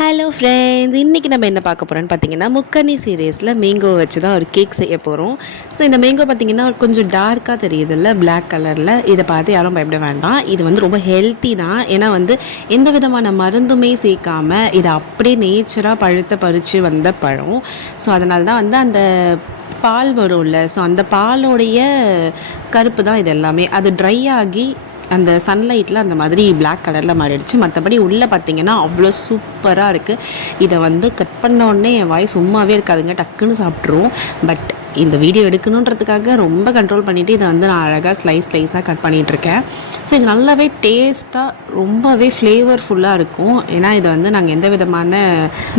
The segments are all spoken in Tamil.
ஹலோ ஃப்ரெண்ட்ஸ், இன்றைக்கி நம்ம என்ன பார்க்க போகிறோன்னு பார்த்தீங்கன்னா, முக்கனி சீரியஸில் மேங்கோ வச்சு தான் ஒரு கேக் செய்ய போகிறோம். ஸோ இந்த மேங்கோ பார்த்திங்கன்னா கொஞ்சம் டார்க்காக தெரியுதுல்ல, பிளாக் கலரில். இதை பார்த்து யாரும் பயப்பட வேண்டாம். இது வந்து ரொம்ப ஹெல்த்தி தான். ஏன்னா வந்து எந்த விதமான மருந்துமே சேர்க்காமல் இதை அப்படியே நேச்சராக பறித்து வந்த பழம். ஸோ அதனால தான் வந்து அந்த பால் வரும்ல, ஸோ அந்த பாலோடைய கருப்பு தான் இது எல்லாமே. அது ட்ரை ஆகி அந்த சன்லைட்டில் அந்த மாதிரி பிளாக் கலரில் மாறிடுச்சு. மற்றபடி உள்ளே பார்த்திங்கன்னா அவ்வளோ சூப்பராக இருக்குது. இதை வந்து கட் பண்ண உடனே என் வாய் சும்மாவே இருக்காதுங்க, டக்குன்னு சாப்பிட்ருவோம். பட் இந்த வீடியோ எடுக்கணுன்றதுக்காக ரொம்ப கண்ட்ரோல் பண்ணிவிட்டு இதை வந்து நான் அழகாக ஸ்லைஸாக கட் பண்ணிகிட்ருக்கேன். ஸோ இது நல்லாவே டேஸ்ட்டாக ரொம்பவே ஃப்ளேவர்ஃபுல்லாக இருக்கும். ஏன்னா இதை வந்து நாங்கள் எந்த விதமான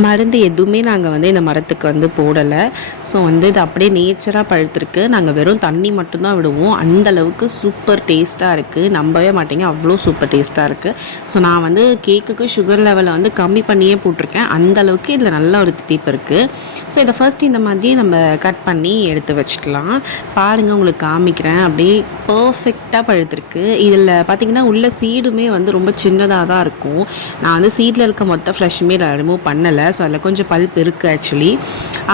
மருந்து எதுவுமே நாங்கள் வந்து இந்த மரத்துக்கு வந்து போடலை. ஸோ வந்து இது அப்படியே நேச்சராக பழுத்திருக்கு. நாங்கள் வெறும் தண்ணி மட்டும்தான் விடுவோம். அந்தளவுக்கு சூப்பர் டேஸ்ட்டாக இருக்குது. நம்பவே மாட்டேங்க, அவ்வளோ சூப்பர் டேஸ்ட்டாக இருக்குது. ஸோ நான் வந்து கேக்குக்கு சுகர் லெவலை வந்து கம்மி பண்ணியே போட்டிருக்கேன். அந்தளவுக்கு இதில் நல்ல ஒரு தித்திப்பு இருக்குது. ஸோ இதை ஃபர்ஸ்ட் இந்த மாதிரி நம்ம கட் பண்ணி எடுத்து வச்சுக்கலாம். பாருங்கள், உங்களுக்கு காமிக்கிறேன். அப்படியே பர்ஃபெக்டாக பழுத்திருக்கு. இதில் பார்த்திங்கன்னா உள்ள சீடுமே வந்து ரொம்ப சின்னதாக தான் இருக்கும். நான் வந்து சீடில் இருக்க மொத்த ஃப்ளஷுமே ரிமூவ் பண்ணலை. ஸோ அதில் கொஞ்சம் பல்ப் இருக்குது ஆக்சுவலி.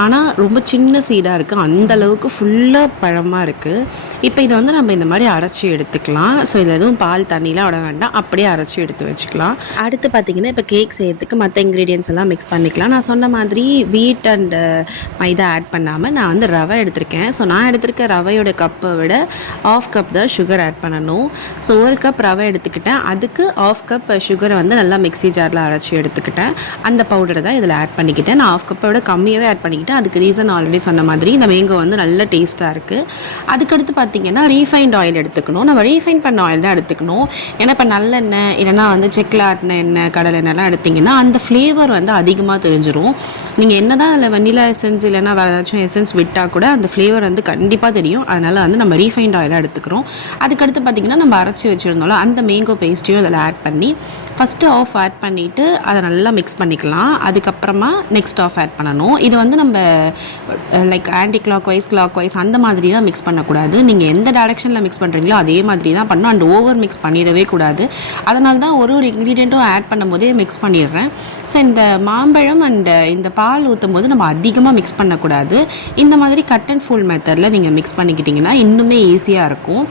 ஆனால் ரொம்ப சின்ன சீடாக இருக்குது. அந்தளவுக்கு ஃபுல்லாக பழமாக இருக்குது. இப்போ இதை வந்து நம்ம இந்த மாதிரி அரைச்சி எடுத்துக்கலாம். ஸோ இதில் எதுவும் பால் தண்ணிலாம் விட வேண்டாம், அப்படியே அரைச்சி எடுத்து வச்சுக்கலாம். அடுத்து பார்த்திங்கன்னா இப்போ கேக் செய்யறதுக்கு மற்ற இன்க்ரீடியன்ஸ் எல்லாம் மிக்ஸ் பண்ணிக்கலாம். நான் சொன்ன மாதிரி வீட் அண்ட் மைதா ஆட் பண்ணாமல் நான் வந்து ரவை எடுத்திருக்கேன். ஸோ நான் எடுத்திருக்க ரவையோட கப்பை விட ஆஃப் கப் தான் சுகர் ஆட் பண்ணணும். ஸோ ஒரு கப் ரவை எடுத்துக்கிட்டேன், அதுக்கு ஆஃப் கப் சுகரை வந்து நல்லா மிக்ஸி ஜாரில் அரைச்சி எடுத்துக்கிட்டேன். அந்த பவுடரை தான் இதில் ஆட் பண்ணிக்கிட்டேன். நான் ஆஃப் கப்பை விட கம்மியாகவே ஆட் பண்ணிக்கிட்டேன். அதுக்கு ரீசன் ஆல்ரெடி சொன்ன மாதிரி இந்த மேங்கோ வந்து நல்ல டேஸ்ட்டாக இருக்குது. அதுக்கடுத்து பார்த்திங்கன்னா ரீஃபைண்ட் ஆயில் எடுத்துக்கணும். நம்ம ரீஃபைண்ட் பண்ண ஆயில் தான் எடுத்துக்கணும். ஏன்னா இப்போ நல்லெண்ணெய் இல்லைனா வந்து செக்கில் ஆட்டின எண்ணெய், கடலை எண்ணெய்லாம் எடுத்திங்கன்னா அந்த ஃப்ளேவர் வந்து அதிகமாக தெரிஞ்சிடும். நீங்கள் என்ன தான் அதில் வெண்ணிலா எசன்ஸ் இல்லைனா வேறு ஏதாச்சும் எசன்ஸ் விட்டால் கூட அந்த ஃப்ளேவர் வந்து கண்டிப்பாக தெரியும். அதனால் வந்து நம்ம ரீஃபைண்ட் ஆயிலாக எடுத்துக்கிறோம். அதுக்கடுத்து பார்த்திங்கன்னா நம்ம அரைச்சி வச்சுருந்தோம்ல அந்த மேங்கோ பேஸ்ட்டையும் அதில் ஆட் பண்ணி ஃபஸ்ட்டு ஆஃப் ஆட் பண்ணிவிட்டு அதை நல்லா மிக்ஸ் பண்ணிக்கலாம். அதுக்கப்புறமா நெக்ஸ்ட் ஆஃப் ஆட் பண்ணணும். இது வந்து நம்ம லைக் ஆன்டி கிளாக் வைஸ் அந்த மாதிரிலாம் மிக்ஸ் பண்ணக்கூடாது. நீங்கள் எந்த டைரெக்ஷனில் மிக்ஸ் பண்ணுறீங்களோ அதே மாதிரி தான் பண்ணணும். அண்ட் ஓவர் மிக்ஸ் பண்ணிடவே கூடாது. அதனால தான் ஒரு இன்க்ரீடியண்ட்டும் ஆட் பண்ணும்போதே மிக்ஸ் பண்ணிடுறேன். ஸோ இந்த மாம்பழம் அண்ட் இந்த பால் ஊற்றும் போது நம்ம அதிகமாக மிக்ஸ் பண்ணக்கூடாது. இந்த மாதிரி கட் அண்ட் ஃபோல்ட் மெத்தடில் நீங்கள் மிக்ஸ் பண்ணிக்கிட்டிங்கன்னா இன்னுமே ஈஸியாக இருக்கும்.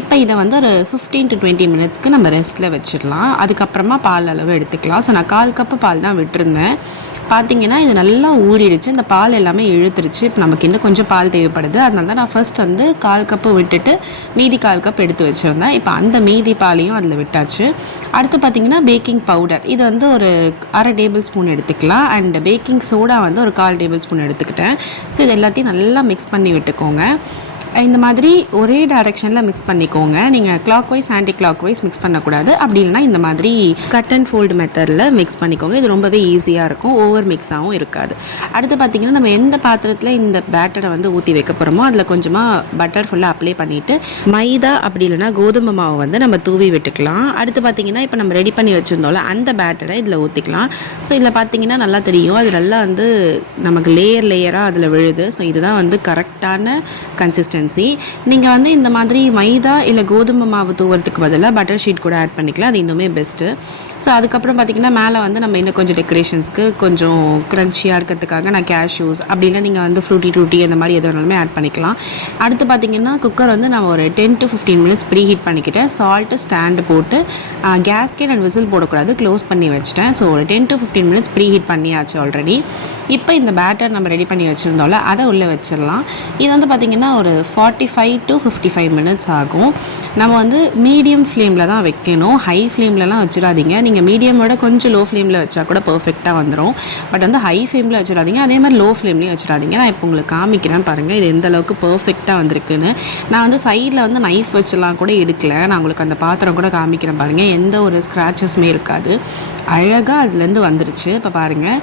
இப்போ இதை வந்து ஒரு 15 to 20 மினிட்ஸ்க்கு நம்ம ரெஸ்ட்டில் வச்சிடலாம். அதுக்கப்புறமா பால் அளவு எடுத்துக்கலாம். ஸோ நான் 1/4 கப்பு பால் தான் விட்டுருந்தேன். பார்த்திங்கன்னா இது நல்லா ஊறிடுச்சு. இந்த பால் எல்லாமே இழுத்துருச்சு. இப்போ நமக்கு இன்னும் கொஞ்சம் பால் தேவைப்படுது. அதனால தான் நான் ஃபர்ஸ்ட் வந்து 1/4 கப்பு விட்டுட்டு மீதி 1/4 கப் எடுத்து வச்சுருந்தேன். இப்போ அந்த மீதி பாலையும் அதில் விட்டாச்சு. அடுத்து பார்த்திங்கன்னா பேக்கிங் பவுடர் இது வந்து ஒரு 1/2 டேபிள் ஸ்பூன் எடுத்துக்கலாம். அண்ட் பேக்கிங் சோடா வந்து ஒரு 1/4 டேபிள் ஸ்பூன் எடுத்துக்கிட்டேன். ஸோ இது எல்லாத்தையும் நல்லா மிக்ஸ் பண்ணி விட்டுக்கோங்க. இந்த மாதிரி ஒரே டைரெக்ஷனில் மிக்ஸ் பண்ணிக்கோங்க. நீங்கள் clockwise anticlockwise mix பண்ணக்கூடாது. அப்படி இல்லைனா இந்த மாதிரி கட் அண்ட் ஃபோல்டு மெத்தடில் மிக்ஸ் பண்ணிக்கோங்க. இது ரொம்பவே ஈஸியாக இருக்கும், ஓவர் மிக்ஸாகவும் இருக்காது. அடுத்து பார்த்திங்கன்னா நம்ம எந்த பாத்திரத்தில் இந்த பேட்டரை வந்து ஊற்றி வைக்க போகிறோமோ அதில் கொஞ்சமாக பட்டர் ஃபுல்லாக அப்ளை பண்ணிவிட்டு மைதா அப்படி இல்லைனா கோதுமை மாவு வந்து நம்ம தூவி விட்டுக்கலாம். அடுத்து பார்த்திங்கன்னா இப்போ நம்ம ரெடி பண்ணி வச்சுருந்தோம்ல அந்த பேட்டரை இதில் ஊற்றிக்கலாம். ஸோ இதில் பார்த்திங்கன்னா நல்லா தெரியும், அது நல்லா வந்து நமக்கு லேயராக அதில் விழுது. ஸோ இதுதான் வந்து கரெக்டான கன்சிஸ்டன்சி. நீங்கள் வந்து இந்த மாதிரி மைதா இல்லை கோதுமை மாவு தூவுறதுக்கு பதிலாக பட்டர் ஷீட் கூட ஆட் பண்ணிக்கலாம். அது இன்னுமே பெஸ்ட்டு. ஸோ அதுக்கப்புறம் பார்த்திங்கன்னா மேலே வந்து நம்ம இன்னும் கொஞ்சம் டெக்கரேஷன்ஸ்க்கு கொஞ்சம் க்ரன்ச்சியாக இருக்கிறதுக்காக நான் கேஷ்யூஸ் அப்படி இல்லை நீங்கள் வந்து ஃப்ரூட்டி அந்த மாதிரி எது வேணாலுமே ஆட் பண்ணிக்கலாம். அடுத்து பார்த்திங்கன்னா குக்கர் வந்து நான் ஒரு 10 to 15 மினிட்ஸ் ப்ரீ ஹீட் பண்ணிக்கிட்டேன். சால்ட்டு ஸ்டாண்டு போட்டு கேஸ்கேட் அண்ட் விசில் போடக்கூடாது, க்ளோஸ் பண்ணி வச்சுட்டேன். ஸோ ஒரு 10 to 15 மினிட்ஸ் ப்ரீ ஹீட் பண்ணியாச்சு ஆல்ரெடி. இப்போ இந்த பேட்டர் நம்ம ரெடி பண்ணி வச்சுருந்தோம்ல அதை உள்ளே வச்சிடலாம். இது வந்து பார்த்திங்கன்னா ஒரு 45 to 55 மினிட்ஸ் ஆகும். நம்ம வந்து மீடியம் ஃப்ளேமில் தான் வைக்கணும், ஹை ஃப்ளேம்லலாம் வச்சிடாதீங்க. நீங்கள் மீடியமோட கொஞ்சம் லோ ஃப்ளேமில் வச்சா கூட பர்ஃபெக்டாக வந்துடும். பட் வந்து ஹை ஃப்ளேமில் வச்சிடாதீங்க, அதே மாதிரி லோ ஃப்ளேம்லேயும் வச்சிடாதீங்க. நான் இப்போ உங்களுக்கு காமிக்கிறேன் பாருங்கள், இது எந்த அளவுக்கு பர்ஃபெக்டாக வந்திருக்குன்னு. நான் வந்து சைடில் வந்து நைஃப் வச்செல்லாம் கூட எடுக்கல. நான் உங்களுக்கு அந்த பாத்திரம் கூட காமிக்கிறேன் பாருங்கள், எந்த ஒரு ஸ்க்ராச்சஸுமே இருக்காது. அழகாக அதுலேருந்து வந்துருச்சு. இப்போ பாருங்கள்,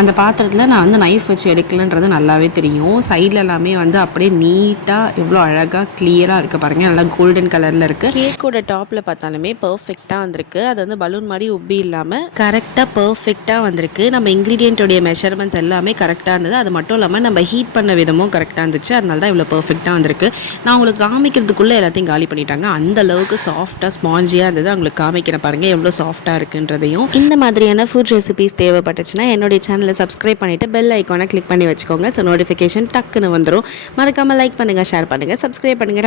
அந்த பாத்திரத்தில் நான் வந்து நைஃப் வச்சு எடுக்கலன்றது நல்லாவே தெரியும். சைடில் எல்லாமே வந்து அப்படியே நீட்டாக எவ்வளோ அழகாக கிளியராக இருக்குது பாருங்கள், நல்லா கோல்டன் கலரில் இருக்குது. கேக்கோட டாப்பில் பார்த்தாலுமே பர்ஃபெக்டாக வந்திருக்கு. அது வந்து பலூன் மாதிரி உப்பி இல்லாமல் கரெக்டாக பர்ஃபெக்டாக வந்திருக்கு. நம்ம இன்க்ரீடியண்ட்டோடைய மெஷர்மெண்ட்ஸ் எல்லாமே கரெக்டாக இருந்தது. அது மட்டும் இல்லாமல் நம்ம ஹீட் பண்ண விதமும் கரெக்டாக இருந்துச்சு. அதனால தான் இவ்வளோ பர்ஃபெக்டாக வந்திருக்கு. நான் உங்களுக்கு காமிக்கிறதுக்குள்ளே எல்லாத்தையும் காலி பண்ணிட்டாங்க. அந்த அளவுக்கு சாஃப்டாக ஸ்பாஞ்சியாக இருந்தது. உங்களுக்கு காமிக்கிற பாருங்கள் எவ்வளோ சாஃப்டாக இருக்குன்றதையும். இந்த மாதிரியான ஃபுட் ரெசிபீஸ் தேவைப்பட்டுச்சுன்னா என்னுடைய சேனலை சப்ஸ்கிரைப் பண்ணிவிட்டு பெல் ஐக்கானை கிளிக் பண்ணி வச்சுக்கோங்க. ஸோ நோட்டிஃபிகேஷன் டக்குன்னு வந்துடும். மறக்காமல் லைக் பண்ணுங்கள், ஷேர் பண்ணுங்கள், சப்ஸ்கிரைப் பண்ணுங்கள்.